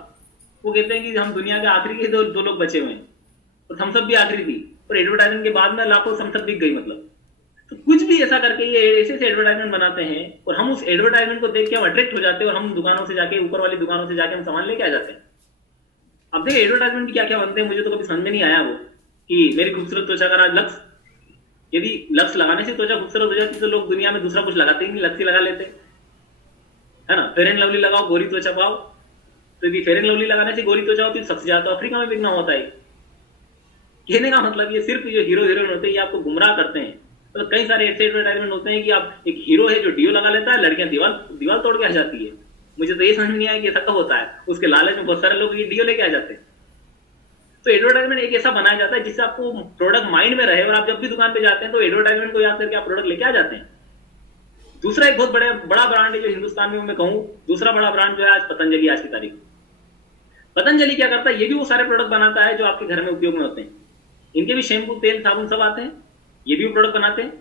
वो कहते हैं कि हम दुनिया के आखिरी के दो लोग बचे हुए हैं, और थम्स अप भी आखिरी थी, और एडवर्टाइजमेंट के बाद में लाखों थम्स अप बिक गई। मतलब तो कुछ भी ऐसा करके ये ऐसे एडवर्टाइजमेंट बनाते हैं, और हम उस एडवर्टाइजमेंट को देख के हम अट्रैक्ट हो जाते हैं, और हम दुकानों से जाके, ऊपर वाली दुकानों से जाके हम सामान लेके आ जाते हैं। अब देखिए एडवर्टाइजमेंट क्या क्या बनते हैं, मुझे तो कभी समझ में नहीं आया वो, कि मेरी खूबसूरत त्वचा का राज लक्स। यदि लक्स लगाने से त्वचा खूबसूरत हो जाती तो लोग दुनिया में दूसरा कुछ लगाते ही नहीं, लक्स ही लगा लेते, है ना। फेयर एंड लवली लगाओ, गोरी त्वचा पाओ। तो यदि फेयर एंड लवली लगाने से गोरी त्वचा होती तो सबसे ज्यादा अफ्रीका में बिकना होता है। कहने का मतलब ये सिर्फ जो हीरो हीरोइन होते हैं ये आपको गुमराह करते हैं। तो कई सारे ऐसे एडवर्टाइजमेंट होते हैं कि आप, एक हीरो है जो डीओ लगा लेता है, लड़कियां दीवार तोड़ के आ जाती है। मुझे तो ये समझ नहीं आया कि ऐसा कब होता है, उसके लालच में बहुत सारे लोग ये डीओ लेके आ जाते हैं। तो एडवर्टाइजमेंट एक ऐसा बनाया जाता है जिससे आपको प्रोडक्ट माइंड में रहे, और आप जब भी दुकान पे जाते हैं तो एडवर्टाइजमेंट को याद करके आप प्रोडक्ट लेके आ जाते हैं। दूसरा एक बहुत बड़ा ब्रांड है जो हिंदुस्तान में मैं कहूं, दूसरा बड़ा ब्रांड जो है आज पतंजलि। आज की तारीख पतंजलि क्या करता है, ये भी वो सारे प्रोडक्ट बनाता है जो आपके घर में उपयोग में होते हैं। इनके भी शैम्पू, तेल, साबुन सब आते हैं, ये भी वो प्रोडक्ट बनाते हैं,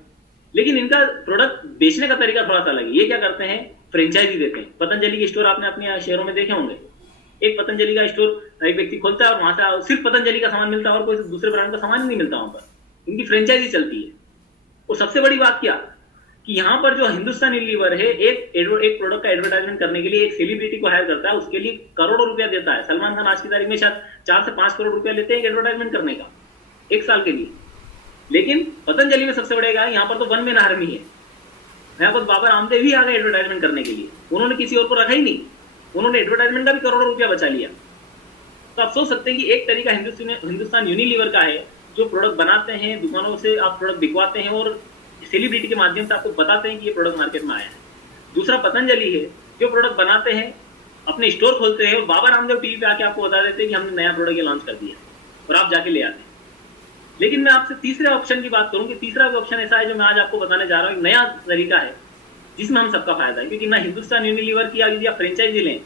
लेकिन इनका प्रोडक्ट बेचने का तरीका थोड़ा सा अलग है। ये क्या करते हैं, फ्रेंचाइजी देते हैं। पतंजलि के स्टोर आपने अपने शहरों में देखे होंगे, एक पतंजलि का स्टोर एक व्यक्ति खोलता है और वहां से सिर्फ पतंजलि का सामान मिलता है, और कोई दूसरे ब्रांड का सामान नहीं मिलता वहां पर। इनकी फ्रेंचाइजी चलती है। और सबसे बड़ी बात क्या, कि यहाँ पर जो हिंदुस्तान यूनिलीवर है, एक प्रोडक्ट का एडवर्टाइजमेंट करने के लिए एक सेलिब्रिटी को हायर करता है, उसके लिए करोड़ों रुपया देता है। सलमान खान आज की तारीख में शायद 4 से 5 करोड़ रुपया लेते हैं एक एडवर्टाइजमेंट करने का, एक साल के लिए। लेकिन पतंजलि में सबसे बड़े गाय, यहाँ पर तो 1 मैन आर्मी है। यहाँ पर बाबा रामदेव ही आ गए एडवर्टाइजमेंट करने के लिए, उन्होंने किसी और को रखा ही नहीं, उन्होंने एडवर्टाइजमेंट का भी करोड़ों रुपया बचा लिया। तो आप सोच सकते हैं कि एक तरीका हिंदुस्तान यूनिलीवर का है, जो प्रोडक्ट बनाते हैं, दुकानों से आप प्रोडक्ट बिकवाते हैं, और सेलिब्रिटी के माध्यम से आपको बताते हैं कि ये प्रोडक्ट मार्केट में आया है। दूसरा पतंजलि है, जो प्रोडक्ट बनाते हैं, अपने स्टोर खोलते हैं, और बाबा रामदेव टीवी पे आके आपको बता देते हैं कि हमने नया प्रोडक्ट ये लॉन्च कर दिया, और आप जाके ले आते हैं। लेकिन मैं आपसे तीसरे ऑप्शन की बात करूं कि तीसरा ऑप्शन ऐसा है जो मैं आज आपको बताने जा रहा हूं, एक नया तरीका है जिसमें हम सबका फायदा है। क्योंकि ना हिंदुस्तान यूनिलीवर की यदि आप फ्रेंचाइजी लें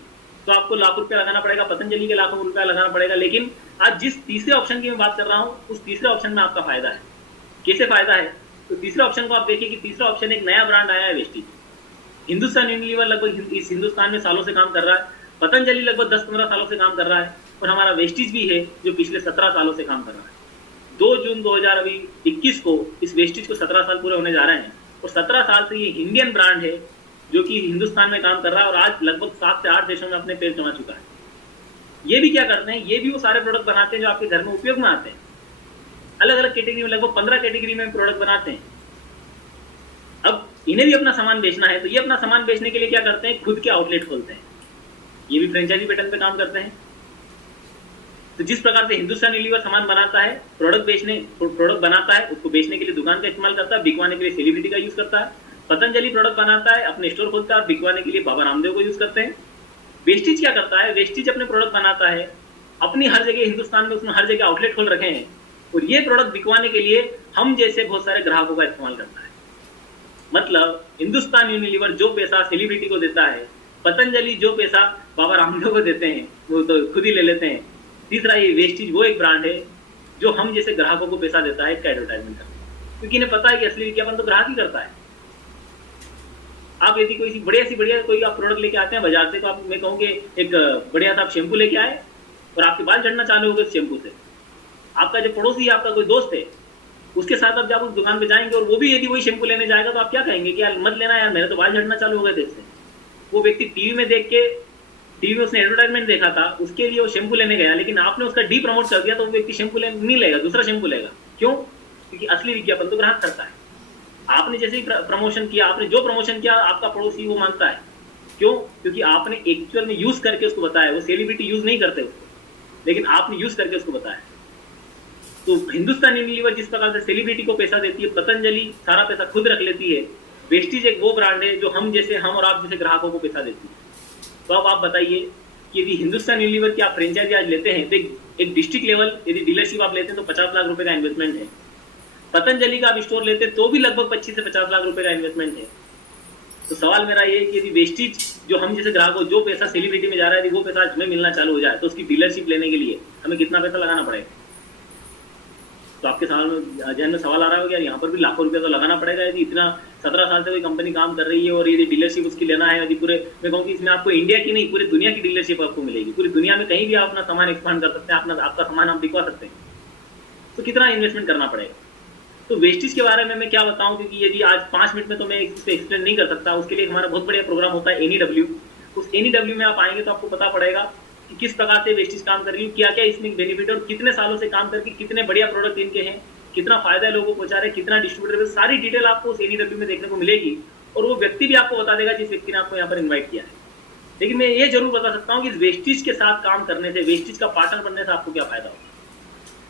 तो आपको लाखों रुपया लगाना पड़ेगा, पतंजलि के लाखों रुपया लगाना पड़ेगा। लेकिन आज जिस तीसरे ऑप्शन की मैं बात कर रहा हूं उस तीसरे ऑप्शन में आपका फायदा है। कैसे फायदा है? तो तीसरे ऑप्शन को आप देखिए कि तीसरा ऑप्शन एक नया ब्रांड आया है वेस्टीज। हिंदुस्तान यूनिलीवर लगभग इस हिंदुस्तान में सालों से काम कर रहा है, पतंजलि लगभग 10-15 सालों से काम कर रहा है, और हमारा वेस्टीज भी है जो पिछले 17 सालों से काम कर रहा है। 2 जून 2021 को इस वेस्टीज को 17 साल पूरे होने जा रहे हैं, और 17 साल से ये इंडियन ब्रांड है जो कि हिंदुस्तान में काम कर रहा है, और आज लगभग 7 से 8 देशों में अपने पैर जमा चुका है। ये भी क्या करते हैं, ये भी वो सारे प्रोडक्ट बनाते हैं जो आपके घर में उपयोग में आते हैं। अलग अलग कैटेगरी में, लगभग 15 कैटेगरी में प्रोडक्ट बनाते हैं। अब इन्हें भी अपना सामान बेचना है, तो ये अपना सामान बेचने के लिए क्या करते हैं, खुद के आउटलेट खोलते हैं। ये भी फ्रेंचाइजी पैटर्न पे काम करते हैं। तो जिस प्रकार से हिंदुस्तान यूनिलीवर सामान बनाता है, प्रोडक्ट बनाता है, उसको बेचने के लिए दुकान का इस्तेमाल करता है, बिकवाने के लिए सेलिब्रिटी का यूज करता है। पतंजलि प्रोडक्ट बनाता है, अपने स्टोर खोलता है, बिकवाने के लिए बाबा रामदेव को यूज करते हैं। वेस्टीज क्या करता है, वेस्टीज अपने प्रोडक्ट बनाता है, अपनी हर जगह हिंदुस्तान में उसने हर जगह आउटलेट खोल रखे हैं, और ये प्रोडक्ट बिकवाने के लिए हम जैसे बहुत सारे ग्राहकों का इस्तेमाल करता है। मतलब हिंदुस्तान यूनिलीवर जो पैसा सेलिब्रिटी को देता है, पतंजलि जो पैसा बाबा रामदेव को देते हैं वो तो खुद ही ले लेते हैं। तीसरा, ये वेस्टीज वो एक ब्रांड है जो हम जैसे ग्राहकों को पैसा देता है इसका एडवर्टाइजमेंट करके, क्योंकि इन्हें पता है कि असली विज्ञापन तो ग्राहक ही करता है। आप यदि कोई बढ़िया कोई आप प्रोडक्ट लेके आते हैं बाजार से, तो आप मैं कहूँगी एक बढ़िया सा आप शैम्पू लेके आए और आपके बाल झड़ना चालू हो गए उस शैम्पू से। आपका जो पड़ोसी है, आपका कोई दोस्त है, उसके साथ आप जब उस दुकान पे जाएंगे और वो भी यदि वही शैम्पू लेने जाएगा, तो आप क्या कहेंगे कि यार मत लेना यार, मेरे तो बाल झड़ना चालू हो गए थे इससे। वो व्यक्ति टीवी में देख के, टीवी में उसने एडवर्टाइजमेंट देखा था, उसके लिए वो शैम्पू लेने गया, लेकिन आपने उसका डी प्रमोट कर दिया, तो वो व्यक्ति शैम्पू नहीं लेगा, दूसरा शैम्पू लेगा। क्यों? क्योंकि असली विज्ञापन तो ग्राहक करता है। आपने जैसे ही प्रमोशन किया, आपने जो प्रमोशन किया, आपका पड़ोसी वो मानता है। क्यों? क्योंकि आपने एक्चुअल में यूज करके उसको बताया। वो सेलिब्रिटी यूज नहीं करते उसको, लेकिन आपने यूज करके उसको बताया। तो हिंदुस्तान यूनिलीवर जिस प्रकार से सेलिब्रिटी को पैसा देती है, पतंजलि सारा पैसा खुद रख लेती है, वेस्टीज एक वो ब्रांड है जो हम और आप जैसे ग्राहकों को पैसा देती है। तो अब आप बताइए कि यदि हिंदुस्तान यूनिलीवर की आप फ्रेंचाइजी आज लेते हैं, तो एक डिस्ट्रिक्ट लेवल यदि डीलरशिप आप लेते हैं तो 50 लाख रुपए का इन्वेस्टमेंट है। पतंजलि का आप स्टोर लेते हैं तो भी लगभग 25 से 50 लाख रुपए का इन्वेस्टमेंट है। तो सवाल मेरा ये है कि यदि वेस्टीज जो हम जैसे ग्राहकों, जो पैसा सेलिब्रिटी में जा रहा है, वो पैसा आज हमें मिलना चालू हो जाए, तो उसकी डीलरशिप लेने के लिए हमें कितना पैसा लगाना पड़ेगा? तो आपके जहन में सवाल आ रहा होगा यार, यहाँ पर भी लाखों रुपया तो लगाना पड़ेगा। यदि इतना 17 साल से कोई कंपनी काम कर रही है और यदि डीलरशिप उसकी लेना है, यदि पूरे, मैं कहूँ कि इसमें आपको इंडिया की नहीं पूरी दुनिया की डीलरशिप आपको मिलेगी। पूरी दुनिया में कहीं भी आप अपना सामान एक्सपांड कर सकते हैं, आपका सामान आप बिकवा सकते हैं, तो कितना इन्वेस्टमेंट करना पड़ेगा? तो वेस्टीज के बारे में मैं क्या बताऊं, क्योंकि यदि आज 5 मिनट में तो मैं इस पे एक्सप्लेन नहीं कर सकता। उसके लिए हमारा बहुत बढ़िया प्रोग्राम होता है NEW। उस NEW में आप आएंगे तो आपको पता पड़ेगा कि किस प्रकार से वेस्टीज काम कर रही है, क्या क्या इसमें बेनिफिट, और कितने सालों से काम करके कितने बढ़िया प्रोडक्ट इनके हैं, कितना फायदा लोगों को पहुंचा रहे, कितना डिस्ट्रीब्यूटर, सारी डिटेल आपको उस NEW में देखने को मिलेगी। और वो व्यक्ति भी आपको बता देगा जिस व्यक्ति ने आपको यहाँ पर इन्वाइट किया है। लेकिन मैं ये जरूर बता सकता हूँ कि वेस्टीज के साथ काम करने से, वेस्टीज का पार्टनर बनने से आपको क्या फायदा होगा।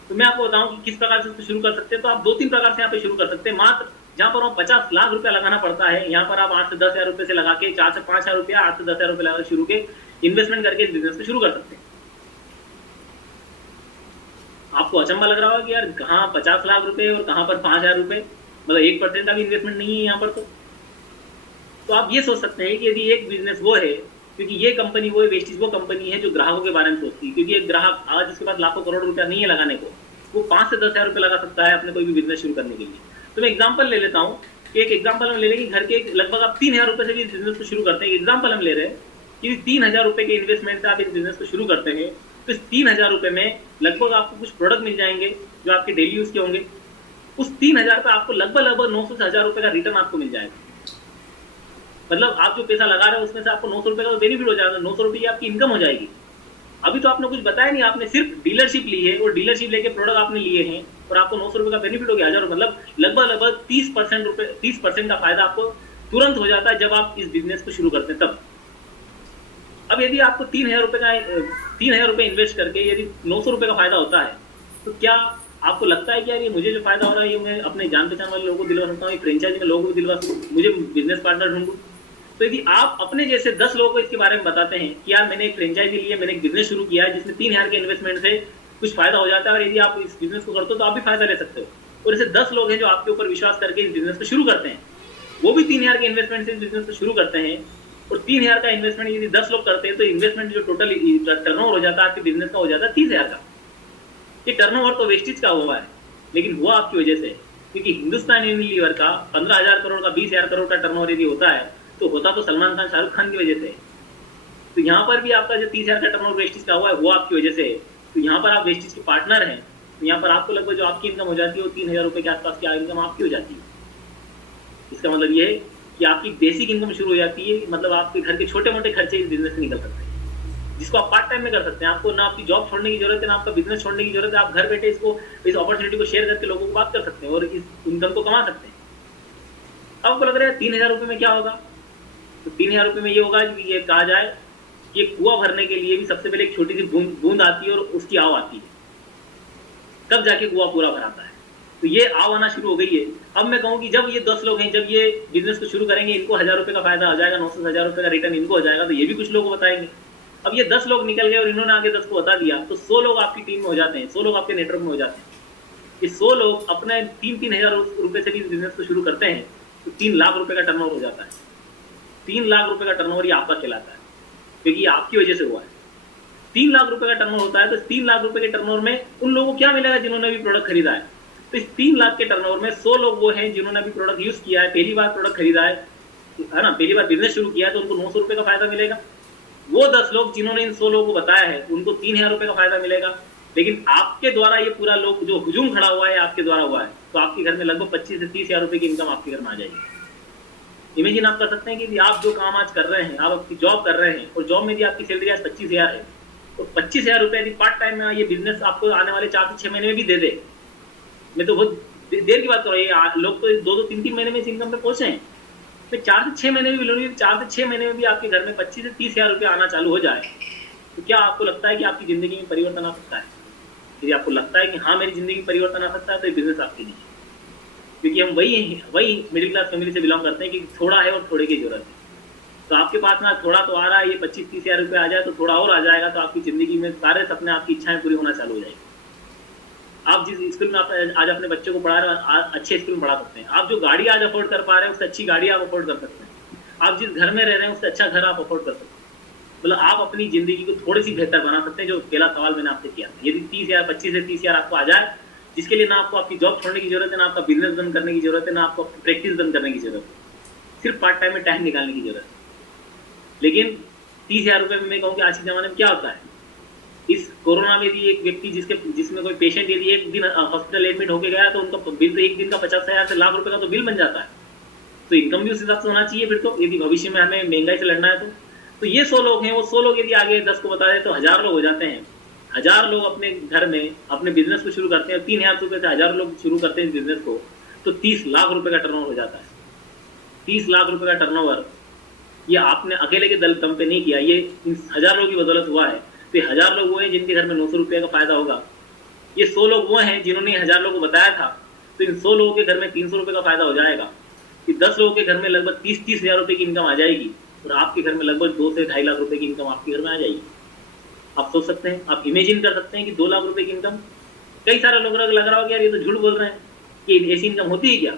तो मैं आपको बताऊं कि किस प्रकार से शुरू कर सकते हैं। तो आप 2-3 प्रकार से यहाँ पे शुरू कर सकते हैं। मात्र जहाँ पर 50 लाख रुपया लगाना पड़ता है, यहाँ पर आप 8 से 10 हजार रुपए से लगा के, 4 से 5 हजार रुपया, 8 से 10 हजार रुपए लगा शुरू के इन्वेस्टमेंट करके इस बिजनेस को शुरू कर सकते हैं। आपको अचंबा लग रहा होगा कि यार कहाँ 50 लाख रुपए और कहाँ पर 5 हजार रुपए, मतलब 1% का भी इन्वेस्टमेंट नहीं है यहाँ पर। तो आप ये सोच सकते हैं कि यदि एक बिजनेस वो है, क्योंकि ये कंपनी वो है, वेस्टीज वो कंपनी है जो ग्राहकों के बारे में सोचती है। क्योंकि एक ग्राहक आज जिसके पास लाखों करोड़ रुपया नहीं है लगाने को, वो 5 से 10 हजार रुपये लगा सकता है अपने कोई भी बिजनेस शुरू करने के लिए। तो मैं एग्जांपल ले लेता हूँ कि एक एग्जांपल हम ले लेंगे, घर के लगभग आप 3 हजार रुपये से भी इस बिजनेस को शुरू करते हैं। एग्जांपल हम ले रहे हैं कि 3 हजार रुपये के इन्वेस्टमेंट से आप इस बिजनेस को शुरू करते हैं, तो इस 3 हजार रुपये में लगभग आपको कुछ प्रोडक्ट मिल जाएंगे जो आपके डेली यूज के होंगे। उस 3 हजार का आपको लगभग 900 से 1000 रुपये का रिटर्न आपको मिल जाएगा। मतलब आप जो पैसा लगा रहे हैं उसमें से आपको 900 रुपये का बेनिफिट हो जाएगा, 900 रुपये की आपकी इनकम हो जाएगी। अभी तो आपने कुछ बताया नहीं, आपने सिर्फ डीलरशिप ली है और डीलरशिप लेके प्रोडक्ट आपने लिए हैं और आपको 900 रुपये का बेनिफिट हो गया। 1000, मतलब लगभग 30% का फायदा आपको तुरंत हो जाता है जब आप इस बिजनेस को शुरू करते हैं तब। अब यदि आपको 3 हजार रुपये इन्वेस्ट करके यदि 900 रुपये का फायदा होता है, तो क्या आपको लगता है कि यार ये मुझे जो फायदा हो रहा है ये मैं अपने जान पहचान वाले लोगों को दिलवा सकता हूँ, फ्रेंचाइजी में लोगों को दिलवा सकता हूँ, मुझे बिजनेस पार्टनर ढूंढूं? तो यदि आप अपने जैसे 10 लोगों को इसके बारे में बताते हैं कि यार मैंने एक फ्रेंचाइजी ली है, मैंने एक बिजनेस शुरू किया है जिसमें 3 हजार के इन्वेस्टमेंट से कुछ फायदा हो जाता है, और यदि आप इस बिजनेस को करते हो तो आप भी फायदा ले सकते हो। और ऐसे 10 लोग हैं जो आपके ऊपर विश्वास करके इस बिजनेस को शुरू करते हैं, वो भी 3,000 के इन्वेस्टमेंट से इस बिजनेस को शुरू करते हैं। और 3,000 का इन्वेस्टमेंट यदि 10 लोग करते हैं तो इन्वेस्टमेंट जो टोटल टर्नओवर हो जाता है आपके बिजनेस का, हो जाता है 30,000 का। ये टर्नओवर तो वेस्टेज का हुआ है, लेकिन हुआ आपकी वजह से, क्योंकि हिंदुस्तान यूनिलीवर का 15,000 करोड़ का 20,000 करोड़ का टर्नओवर यदि होता है तो होता तो सलमान खान शाहरुख खान की वजह से। तो यहाँ पर भी आपका जो 30,000 का टर्नओवर वेस्टेज का हुआ है वो आपकी वजह से है। तो यहाँ पर आप वेस्टेज के पार्टनर हैं, तो यहाँ पर आपको लगभग जो आपकी इनकम हो जाती है वो 3,000 रुपये के आसपास की इनकम आपकी हो जाती है। इसका मतलब ये है कि आपकी बेसिक इनकम शुरू हो जाती है, मतलब आपके घर के छोटे मोटे खर्चे इस बिजनेस से निकल सकते हैं, जिसको आप पार्ट टाइम में कर सकते हैं। आपको ना आपकी जॉब छोड़ने की जरूरत है, ना आपका बिजनेस छोड़ने की जरूरत है। आप घर बैठे इस अपॉर्चुनिटी को शेयर करके लोगों को बात कर सकते हैं और इस इनकम को कमा सकते हैं। अब आपको लग रहा है 3,000 रुपये में क्या होगा, तो 3,000 रुपये में ये होगा कि ये कहा जाए कि कुआं भरने के लिए भी सबसे पहले एक छोटी सी बूंद आती है और उसकी आव आती है, तब जाके कुआं पूरा भराता है। तो ये आव आना शुरू हो गई है। अब मैं कहूँ कि जब ये 10 लोग हैं, जब ये बिजनेस को शुरू करेंगे, इनको 1,000 रुपये का फायदा हो जाएगा, 900,000 रुपये का रिटर्न इनको हो जाएगा, तो ये भी कुछ लोगों को बताएंगे। अब ये 10 लोग निकल गए और इन्होंने आगे 10 को बता दिया, तो 100 लोग आपकी टीम में हो जाते हैं, 100 लोग आपके नेटवर्क में हो जाते हैं। ये 100 लोग अपने 3-3 हज़ार रुपये से भी बिजनेस को शुरू करते हैं तो 3 लाख रुपये का टर्नओवर हो जाता है। 3 लाख रुपये का टर्नओवर ये आपका कहलाता है, क्योंकि आपकी वजह से हुआ है। 3 लाख रुपए का टर्नओवर होता है, तो 3 लाख रुपए के टर्नओवर में उन लोगों को क्या मिलेगा जिन्होंने भी प्रोडक्ट खरीदा है। तो इस 3 लाख के टर्नओवर में 100 लोग वो हैं जिन्होंने भी प्रोडक्ट यूज किया है, पहली बार प्रोडक्ट खरीदा है ना, पहली बार बिजनेस शुरू किया है, तो उनको 900 रुपए का फायदा मिलेगा। वो 10 लोग जिन्होंने इन 100 लोगों को बताया है उनको 3,000 रुपए का फायदा मिलेगा। लेकिन आपके द्वारा ये पूरा लोग जो हुजूम खड़ा हुआ है आपके द्वारा हुआ है, तो आपके घर में लगभग 25 से 30,000 रुपए की इनकम आपके घर में आ जाएगी। इमेजिन आप कर सकते हैं कि आप जो काम आज कर रहे हैं, आप अपनी जॉब कर रहे हैं और जॉब में भी आपकी सैलरी आज 25,000 है, तो 25,000 रुपए यदि पार्ट टाइम में ये बिजनेस आपको आने वाले 4 से 6 महीने में भी दे दे, मैं तो बहुत देर की बात कर रहा हूँ, लोग तो 2-2, 3-3 महीने में इस इनकम पे पहुंचे हैं। तो 4 से 6 महीने में भी 4 से 6 महीने में भी आपके घर में 25 से 30,000 रुपये आना चालू हो जाए, तो क्या आपको लगता है कि आपकी जिंदगी में परिवर्तन आ सकता है? यदि आपको लगता है कि हाँ मेरी जिंदगी में परिवर्तन आ सकता है, तो ये बिजनेस आपके लिए, क्योंकि हम वही मिडिल क्लास फैमिली से बिलोंग करते हैं कि थोड़ा है और थोड़े की जरूरत है। तो आपके पास ना थोड़ा तो आ रहा है, ये 25-30,000 रुपये आ जाए तो थोड़ा और आ जाएगा, तो आपकी जिंदगी में सारे सपने, आपकी इच्छाएं पूरी होना चालू हो जाएगी। आप जिस स्कूल में आज अपने बच्चे को पढ़ा रहे हैं, अच्छे स्कूल में पढ़ा सकते हैं। आप जो गाड़ी आज अफोर्ड कर पा रहे हैं उससे अच्छी गाड़ी आप अफोर्ड कर सकते हैं। आप जिस घर में रह रहे हैं उससे अच्छा घर आप अफोर्ड कर सकते हैं। मतलब आप अपनी जिंदगी को थोड़ी सी बेहतर बना सकते हैं। जो पहला सवाल मैंने आपसे किया था, यदि 30,000, 25 से 30,000 आपको आ जाए, जिसके लिए ना आपको आपकी जॉब छोड़ने की जरूरत है, ना आपका बिजनेस बंद करने की जरूरत है, ना आपको प्रैक्टिस बंद करने की जरूरत है, सिर्फ पार्ट टाइम में टाइम निकालने की जरूरत है। लेकिन 30,000 रुपये में मैं कहूँ कि आज के जमाने में क्या होता है, इस कोरोना में भी एक व्यक्ति जिसमें कोई पेशेंट यदि एक दिन हॉस्पिटल एडमिट होकर गया तो उनका बिल तो एक दिन का 50,000 से लाख रुपए का तो बिल बन जाता है। तो इनकम भी उस हिसाब से होना चाहिए फिर तो, यदि भविष्य में हमें महंगाई से लड़ना है तो ये 100 लोग हैं, वो 100 लोग यदि आगे 10 को बता दें तो 1,000 लोग हो जाते हैं। 1,000 लोग अपने घर में अपने बिजनेस को शुरू करते हैं, 3,000 रुपये से 1,000 लोग शुरू करते हैं इस बिजनेस को, तो 30 लाख रुपए का टर्नओवर हो जाता है। 30 लाख रुपए का टर्नओवर ये आपने अकेले के दम पे नहीं किया, ये इन 1,000 लोगों की बदौलत हुआ है। तो 1,000 लोग वो हैं जिनके घर में 900 रुपये का फायदा होगा। ये 100 लोग वो हैं जिन्होंने 1,000 लोगों को बताया था, तो इन 100 लोगों के घर में 300 रुपये का फायदा हो जाएगा। कि 10 लोगों के घर में लगभग 30-30 हज़ार रुपये की इनकम आ जाएगी और आपके घर में लगभग 2 से 2.5 लाख रुपए की इनकम आपके घर में आ जाएगी। आप सोच सकते हैं, आप इमेजिन कर सकते हैं कि 2 लाख रुपए की इनकम। कई सारे लोग लग रहा हो कि यार ये तो झूठ बोल रहे हैं कि ऐसी इनकम होती है क्या,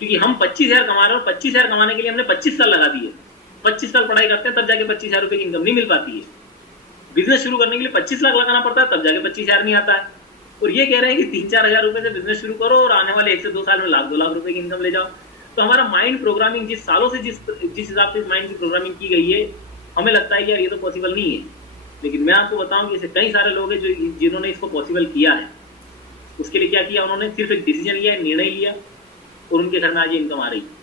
क्योंकि हम 25,000 कमा रहे हैं और 25,000 कमाने के लिए हमने 25 साल लगा दिए। 25 साल पढ़ाई करते हैं तब जाके 25,000 रुपये की इनकम नहीं मिल पाती है। बिजनेस शुरू करने के लिए 25 लाख लगाना पड़ता है, तब जाके 25,000 नहीं आता है। और ये कह रहे हैं कि 3-4 हज़ार रुपए से बिजनेस शुरू करो और आने वाले 1 से 2 साल में 1-2 लाख रुपए की इनकम ले जाओ। तो हमारा माइंड प्रोग्रामिंग जिस सालों से जिस हिसाब से माइंड की प्रोग्रामिंग की गई है, हमें लगता है कि यार ये तो पॉसिबल नहीं है। लेकिन मैं आपको बताऊं कि ऐसे कई सारे लोग हैं जिन्होंने इसको पॉसिबल किया है। उसके लिए क्या किया उन्होंने, सिर्फ एक डिसीजन लिया, निर्णय लिया और उनके घर में आज ये इनकम आ रही है।